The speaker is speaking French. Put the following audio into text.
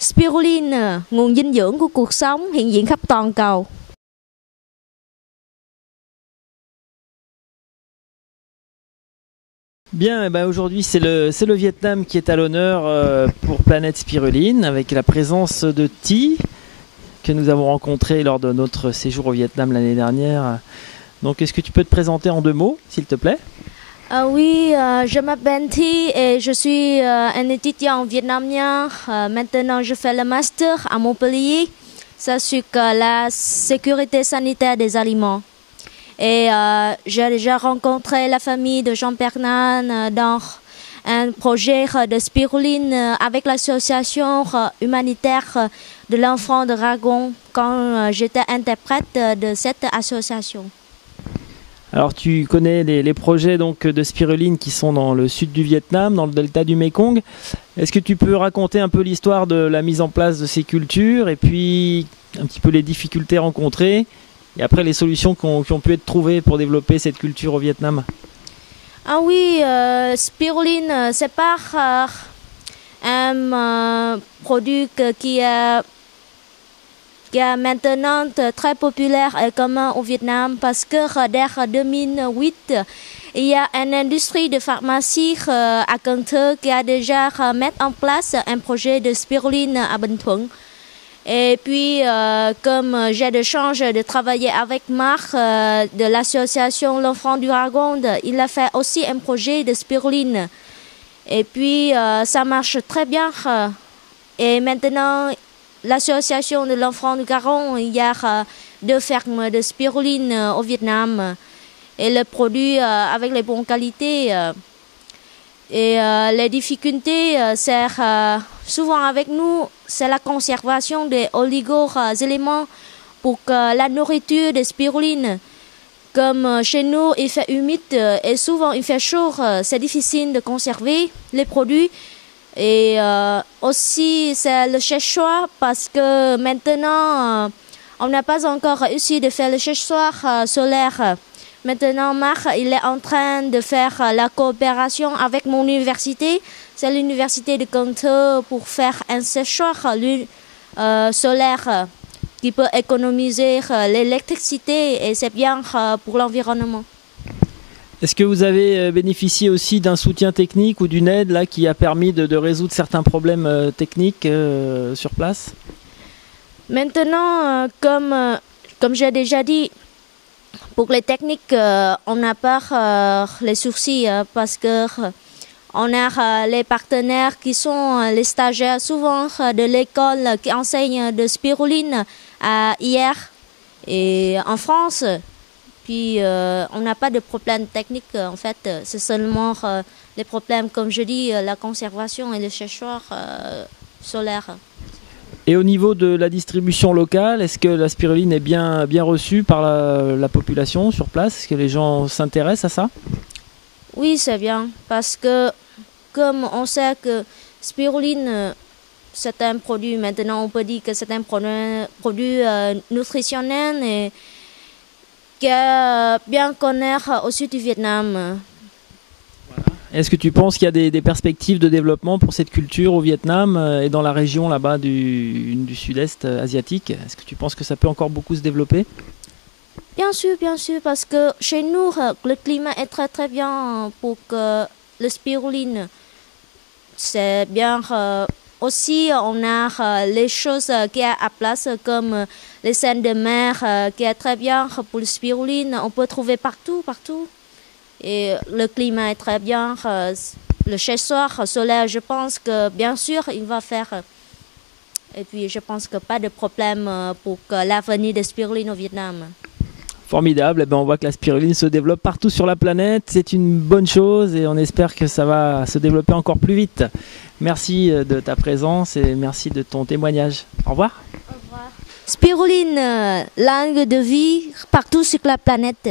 Spiruline, nguồn dinh dưỡng của cuộc sống hiện diện khắp toàn cầu. Bien, eh ben aujourd'hui c'est le Vietnam qui est à l'honneur pour Planète Spiruline avec la présence de Thi que nous avons rencontré lors de notre séjour au Vietnam l'année dernière. Donc est-ce que tu peux te présenter en 2 mots s'il te plaît? Oui, je m'appelle Thi et je suis un étudiant vietnamien. Maintenant, je fais le master à Montpellier. Ça sur la sécurité sanitaire des aliments. Et j'ai déjà rencontré la famille de Jean-Pierre Nan dans un projet de spiruline avec l'association humanitaire de l'enfant de Ragon quand j'étais interprète de cette association. Alors tu connais les projets donc de spiruline qui sont dans le sud du Vietnam, dans le delta du Mekong. Est-ce que tu peux raconter un peu l'histoire de la mise en place de ces cultures et puis un petit peu les difficultés rencontrées et après les solutions qui ont pu être trouvées pour développer cette culture au Vietnam? Ah oui, spiruline, c'est pas un produit qui est maintenant très populaire et commun au Vietnam parce que dès 2008, il y a une industrie de pharmacie à Cần Thơ qui a déjà mis en place un projet de spiruline à Bình Thuận. Et puis, comme j'ai de chance de travailler avec Marc de l'association L'Enfant du Dragon, il a fait aussi un projet de spiruline. Et puis, ça marche très bien. Et maintenant, l'association de l'Enfant du Garon, il y a 2 fermes de spiruline au Vietnam. Et le produit avec les bonnes qualités. Et les difficultés, c'est souvent avec nous, c'est la conservation des oligo-éléments pour la nourriture de spiruline. Comme chez nous, il fait humide et souvent il fait chaud, c'est difficile de conserver les produits. Et aussi, c'est le séchoir parce que maintenant, on n'a pas encore réussi de faire le séchoir solaire. Maintenant, Marc, il est en train de faire la coopération avec mon université. C'est l'université de Cần Thơ pour faire un séchoir solaire qui peut économiser l'électricité et c'est bien pour l'environnement. Est-ce que vous avez bénéficié aussi d'un soutien technique ou d'une aide là, qui a permis de résoudre certains problèmes techniques sur place? Maintenant, comme j'ai déjà dit, pour les techniques, on n'a pas les soucis parce que on a les partenaires qui sont les stagiaires souvent de l'école qui enseignent de spiruline hier et en France. Puis on n'a pas de problème technique en fait, c'est seulement les problèmes comme je dis, la conservation et le séchoir solaire. Et au niveau de la distribution locale, est-ce que la spiruline est bien reçue par la population sur place? Est-ce que les gens s'intéressent à ça? Oui, c'est bien, parce que comme on sait que spiruline, c'est un produit, maintenant on peut dire que c'est un produit nutritionnel et qui est bien connu au sud du Vietnam. Est-ce que tu penses qu'il y a des perspectives de développement pour cette culture au Vietnam et dans la région là-bas du sud-est asiatique? Est-ce que tu penses que ça peut encore beaucoup se développer? Bien sûr, parce que chez nous, le climat est très très bien pour que le spiruline. C'est bien. Aussi, on a les choses qui sont à place comme les scènes de mer qui est très bien pour le spiruline. On peut trouver partout. Et le climat est très bien. Le séchoir solaire, je pense que bien sûr, il va faire. Et puis, je pense que pas de problème pour l'avenir de spiruline au Vietnam. Formidable, eh ben on voit que la spiruline se développe partout sur la planète, c'est une bonne chose et on espère que ça va se développer encore plus vite. Merci de ta présence et merci de ton témoignage. Au revoir. Au revoir. Spiruline, langue de vie partout sur la planète.